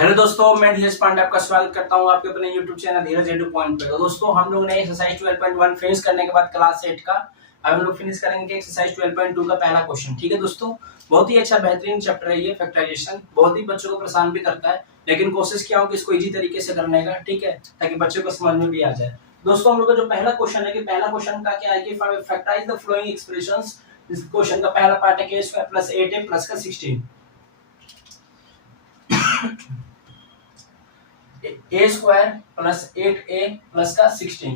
Hello दोस्तों, मैं धीरज पांडे आपका स्वागत करता हूं आपके अपने YouTube चैनल धीरज एडू पॉइंट पे। तो दोस्तों, हम लोग ने एक्सरसाइज 12.1 फिनिश करने के बाद क्लास 8 का अब हम लोग फिनिश करेंगे एक्सरसाइज 12.2 का पहला क्वेश्चन। ठीक है दोस्तों, बहुत ही अच्छा बेहतरीन चैप्टर है ये फैक्टराइजेशन। बहुत ही बच्चों को परेशान भी करता है, लेकिन कोशिश किया हूं कि इसको इजी तरीके से करने का, ठीक है, ताकि बच्चों को समझ में भी आ जाए। दोस्तों, हम लोग का जो पहला क्वेश्चन है कि पहला क्वेश्चन का क्या है कि फैक्टराइज द फॉलोइंग एक्सप्रेशंस। इस क्वेश्चन का पहला पार्ट है कि a² + 8a + का 16 a² + 8a + का 16।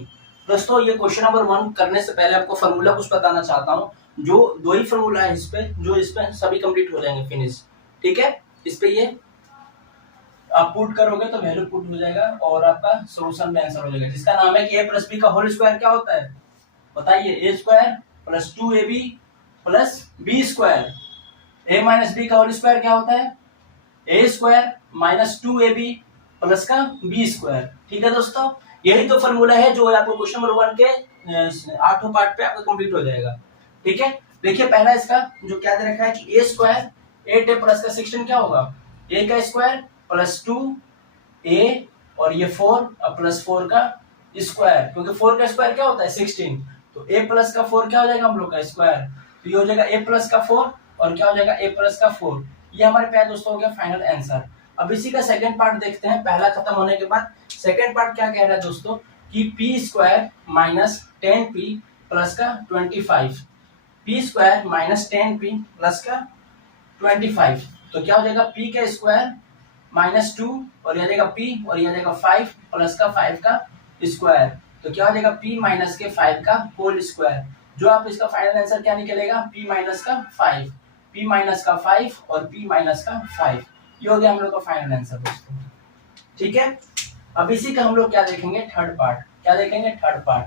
दोस्तों, ये क्वेश्चन नंबर 1 करने से पहले आपको फॉर्मूला कुछ बताना चाहता हूँ। जो दो ही फॉर्मूला है इस पे, जो इस पे सभी कंप्लीट हो जाएंगे फिनिश। ठीक है, इस पे ये आप पुट करोगे तो वैल्यू पुट हो जाएगा और आपका सॉल्यूशन में आंसर हो जाएगा, जिसका नाम है कि a + b का होल स्क्वायर क्या होता है बताइए। a² + 2ab + b²। a - b का होल स्क्वायर क्या होता है? a² - 2ab + का b²। ठीक है दोस्तों, यही तो फॉर्मूला है जो आपको क्वेश्चन नंबर 1 के 8वां पार्ट पे आपका कंप्लीट हो जाएगा। ठीक है, देखिए पहला इसका जो क्या दे रखा है कि a² 8a + का 16 क्या होगा? a का स्क्वायर + 2a और ये 4 +4 का स्क्वायर, क्योंकि 4 का स्क्वायर क्या होता है? 16। तो a + का 4 क्या हो जाएगा हम लोग का स्क्वायर, तो ये हो जाएगा a + का 4 और क्या हो जाएगा a + का 4। ये हमारे पास दोस्तों हो गया फाइनल आंसर। अब इसी का सेकंड पार्ट देखते हैं। पहला खत्म होने के बाद सेकंड पार्ट क्या कह रहा है दोस्तों कि p² - 10p + का 25। p² - 10p + का 25, तो क्या हो जाएगा p का स्क्वायर -2 और यह जाएगा p और यह जाएगा 5 + का 5 का स्क्वायर, तो क्या हो जाएगा p - के 5 का होल स्क्वायर। जो आप इसका फाइनल आंसर क्या निकलेगा? p - का 5, p - का 5 और p - का 5। ये हो गया हम लोग का फाइनल आंसर दोस्तों। ठीक है, अब इसी का हम लोग क्या देखेंगे? Third part. क्या देखेंगे? Third part.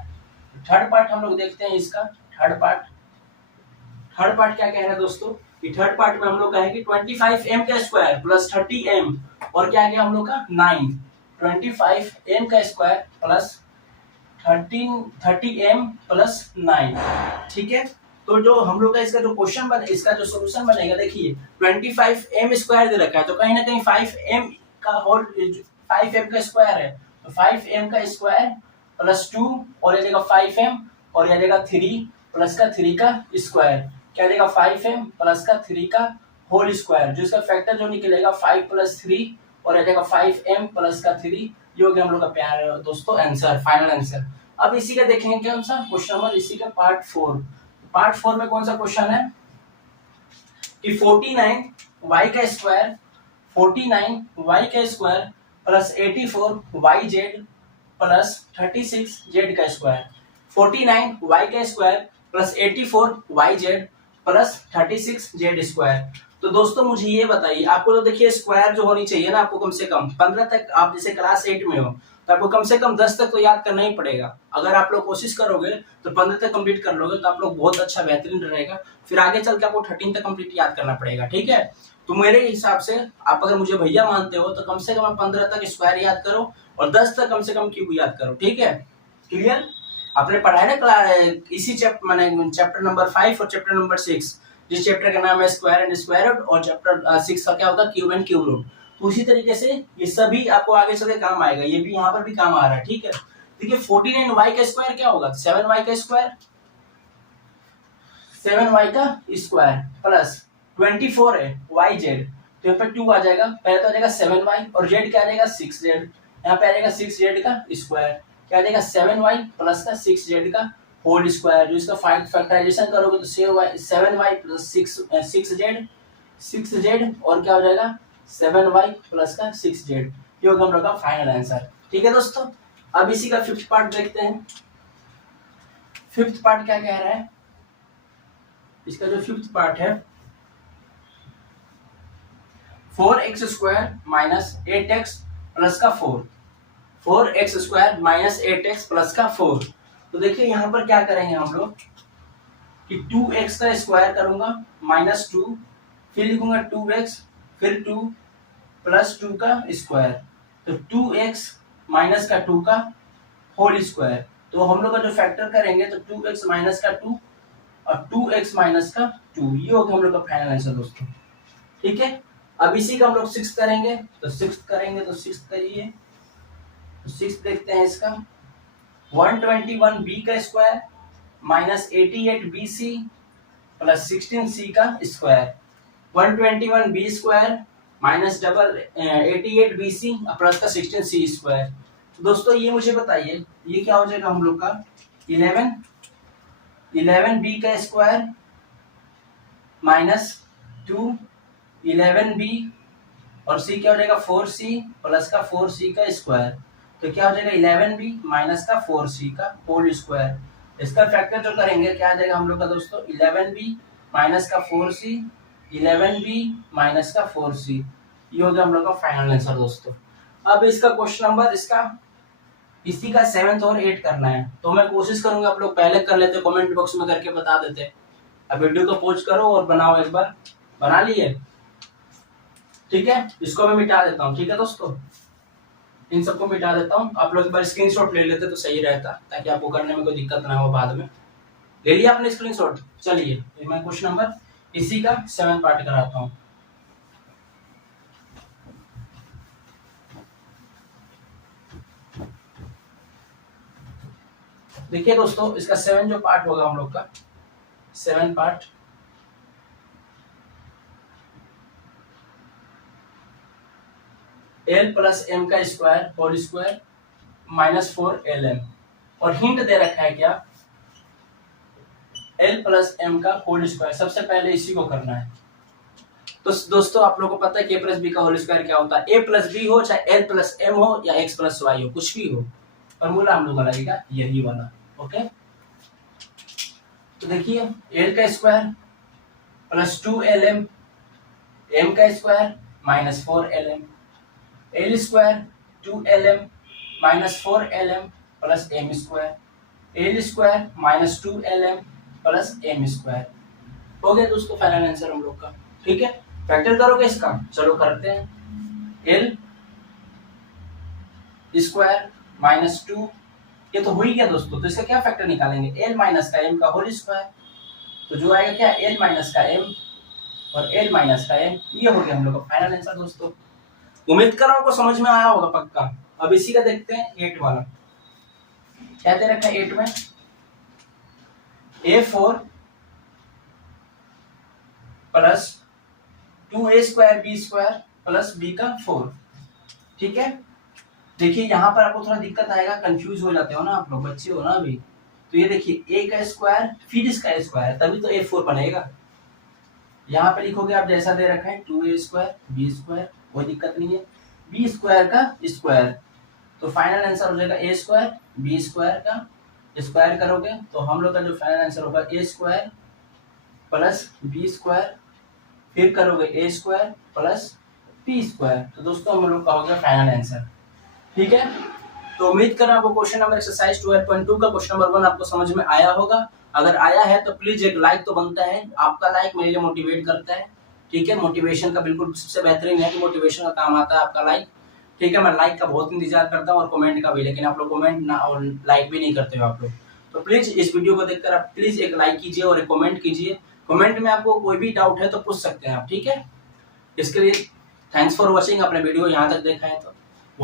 थर्ड पार्ट हम लोग देखते हैं इसका। थर्ड पार्ट क्या कह रहा है दोस्तों कि थर्ड पार्ट में हम लोग का है कि 25m का स्क्वायर + 30m और क्या गया हम लोग का 9। 25m का स्क्वायर + 30m + 9। ठीक है, तो जो हम लोग का इसका जो क्वेश्चन बने, इसका जो सॉल्यूशन बनेगा, देखिए 25m² दे रखा है, तो कहीं ना कहीं 5m का होल 5m का स्क्वायर है, तो 5m का स्क्वायर + 2 और ये जाएगा 5m और ये जाएगा 3 + का 3 का स्क्वायर, क्या देगा 5m + का 3 का होल स्क्वायर, जो इसका फैक्टर जो निकलेगा 5 + 3 और ये जाएगा 5m + का 3। ये हो गया हम लोग का प्यार दोस्तों आंसर, फाइनल आंसर। अब इसी का देखेंगे कौन सा क्वेश्चन नंबर, इसी का पार्ट 4। पार्ट 4 में कौन सा क्वेश्चन है कि 49y का स्क्वायर 49y का स्क्वायर + 84yz + 36z का स्क्वायर। 49y का स्क्वायर + 84yz + 36z स्क्वायर। तो दोस्तों मुझे ये बताइए, आपको तो देखिए स्क्वायर जो होनी चाहिए ना, आपको कम से कम 15 तक, आप जैसे क्लास 8 में हो तो आपको कम से कम 10 तक तो याद करना ही पड़ेगा। अगर आप लोग कोशिश करोगे तो 15 तक कंप्लीट कर लोगे तो आप लोग बहुत अच्छा बेहतरीन रहेगा। फिर आगे चल के आपको 13 तक कंप्लीट याद करना पड़ेगा। ठीक है, तो मेरे हिसाब से आप अगर मुझे भैया मानते हो तो कम से कम 15 तक स्क्वायर याद करो और 10 तक कम से कम क्यूब याद करो। ठीक है, क्लियर? आपने पढ़ा है ना इसी चैप्टर नंबर 5 और चैप्टर नंबर 6, जिस चैप्टर का नाम है स्क्वायर एंड स्क्वायर रूट, और चैप्टर 6 का क्या होता है? Cube and cube root. तो उसी तरीके से ये सभी आपको आगे चल के काम आएगा, ये भी यहाँ पर भी काम आ रहा है। ठीक है, देखिए 49y का स्क्वायर क्या होगा? 7y का स्क्वायर, 7y का स्क्वायर प्लस 24 है yz, तो यहाँ पे 2 आ जाएगा, पहले तो आ जाएगा 7y और z क्या आ जाएगा? 6z। यहाँ पे आ जाएगा 6z का स्क्वायर, क्या आ जाएगा? 7y + का 6z का होल स्क्वायर। जो इसका फैक्टराइजेशन करोगे तो 7y + 6z और क्या हो जाएगा? 7y + का 6z। ये होगा हम लोग का फाइनल आंसर। ठीक है दोस्तों, अब इसी का फिफ्थ पार्ट देखते हैं। फिफ्थ पार्ट क्या कह रहा है? इसका जो फिफ्थ पार्ट है 4x² - 8x + का 4। 4x² - 8x + का 4। तो देखिए यहाँ पर क्या करेंगे हम लोग कि 2x का स्क्वायर करूंगा -2, फिर लिखूंगा 2x, फिर 2 + 2 का स्क्वायर, तो 2x - का 2 का होल स्क्वायर। तो हम लोग का जो फैक्टर करेंगे तो 2x - का 2 और 2x - का 2। ये हो गया हम लोग का फाइनल आंसर दोस्तों। ठीक है, अब इसी का हम लोग 6 करेंगे, तो 6 करेंगे तो 6 करिए, तो 6 देखते हैं इसका 121b का square minus 88bc plus 16c का square. 121b square minus 88bc plus का 16c स्क्वायर। दोस्तों ये मुझे बताइए ये क्या हो जाएगा हम लोग का 11b का स्क्वायर माइनस 11b और c क्या हो जाएगा 4c प्लस का 4c का स्क्वायर। तो क्या हो जाएगा 11b माइनस का 4c का होल स्क्वायर। इसका फैक्टर जो करेंगे क्या आ जाएगा हम लोग का दोस्तों 11b माइनस का 4c 11b माइनस का 4c। ये हो गया हम लोग का फाइनल आंसर दोस्तों। अब इसका क्वेश्चन नंबर इसका इसी का 7th और 8 करना है, तो मैं कोशिश करूंगा आप लोग पहले कर लेते, कमेंट बॉक्स में करके बता देते। अब वीडियो को पॉज करो और बनाओ, एक बार बना लिए, ठीक है। इसको मैं मिटा देता हूँ, ठीक है दोस्तों, इन सबको मिटा देता हूँ। आप लोग एक बार स्क्रीनशॉट ले लेते तो सही रहता, ताकि आपको करने में कोई दिक्कत ना हो बाद में। ले लिया आपने स्क्रीनशॉट? चलिए मैं क्वेश्चन नंबर इसी का 7th पार्ट कराता हूँ। देखिए दोस्तों इसका 7 जो पार्ट होगा हम लोग का 7 पार्ट, l प्लस एम का square whole square minus 4lm, और हिंट दे रखा है क्या l प्लस एम का होल स्क्वायर। सबसे पहले इसी को करना है। तो दोस्तों आप लोगों को पता है कि a प्लस बी का होल स्क्वायर क्या होता है। a प्लस बी हो चाहे l प्लस एम हो या x प्लस वाई हो, कुछ भी हो, फॉर्मूला हम लोग का लगेगा यही वाला। ओके, तो देखिए l का स्क्वायर प्लस 2lm, m का square minus 4lm, l square 2lm minus 4lm plus m square, l square minus 2lm plus m square. हो गया दोस्तों फाइनल आंसर हम लोग का, ठीक है। फैक्टर करोगे इसका, चलो करते हैं। l स्क्वायर माइनस 2, ये तो हो ही गया दोस्तों, तो इसका क्या फैक्टर निकालेंगे l माइनस का m का होल स्क्वायर। तो जो आएगा क्या l माइनस का m और l माइनस का m, ये हो गया हम लोग का फाइनल आंसर दोस्तों। उम्मीद कर रहा हूं आपको समझ में आया होगा पक्का। अब इसी का देखते हैं 8 वाला, क्या दे रखा है 8 में a4 plus 2a square b square plus b का 4, ठीक है। देखिए यहाँ पर आपको थोड़ा दिक्कत आएगा, कंफ्यूज हो जाते हो ना आप लोग, बच्चे हो ना अभी। तो ये देखिए a का स्क्वायर फिर इसका स्क्वायर, तभी तो a4 बनेगा। यहाँ पे लिखोगे आप जैसा दे रखा है 2a स्क्वायर b स्क्वायर, कोई दिक्कत नहीं है, b स्क्वायर का स्क्वायर। तो फाइनल आंसर हो जाएगा a स्क्वायर b स्क्वायर का स्क्वायर करोगे तो हम लोग का जो फाइनल आंसर होगा a square plus b square, फिर करोगे a square plus b square. तो दोस्तों हम लोग का हो गया फाइनल आंसर, ठीक है। तो उम्मीद कर रहा हूं आपको क्वेश्चन नंबर एक्सरसाइज 12.2 का क्वेश्चन नंबर 1 आपको समझ में आया होगा। अगर आया है तो प्लीज एक लाइक तो बनता है, आपका लाइक मेरे लिए मोटिवेट करता है, ठीक है। मोटिवेशन का बिल्कुल सबसे बेहतरीन है कि मोटिवेशन का काम आता है आपका लाइक, ठीक है। मैं लाइक का बहुत इंतजार करता हूँ और कमेंट का भी, लेकिन आप लोग कमेंट ना और लाइक भी नहीं करते हो आप लोग। तो प्लीज इस वीडियो को देखकर आप प्लीज एक लाइक कीजिए और एक कमेंट कीजिए। कमेंट में आपको कोई भी डाउट है तो पूछ सकते हैं आप, ठीक है। इसके लिए थैंक्स फॉर वॉचिंग, अपने वीडियो यहाँ तक देखा है तो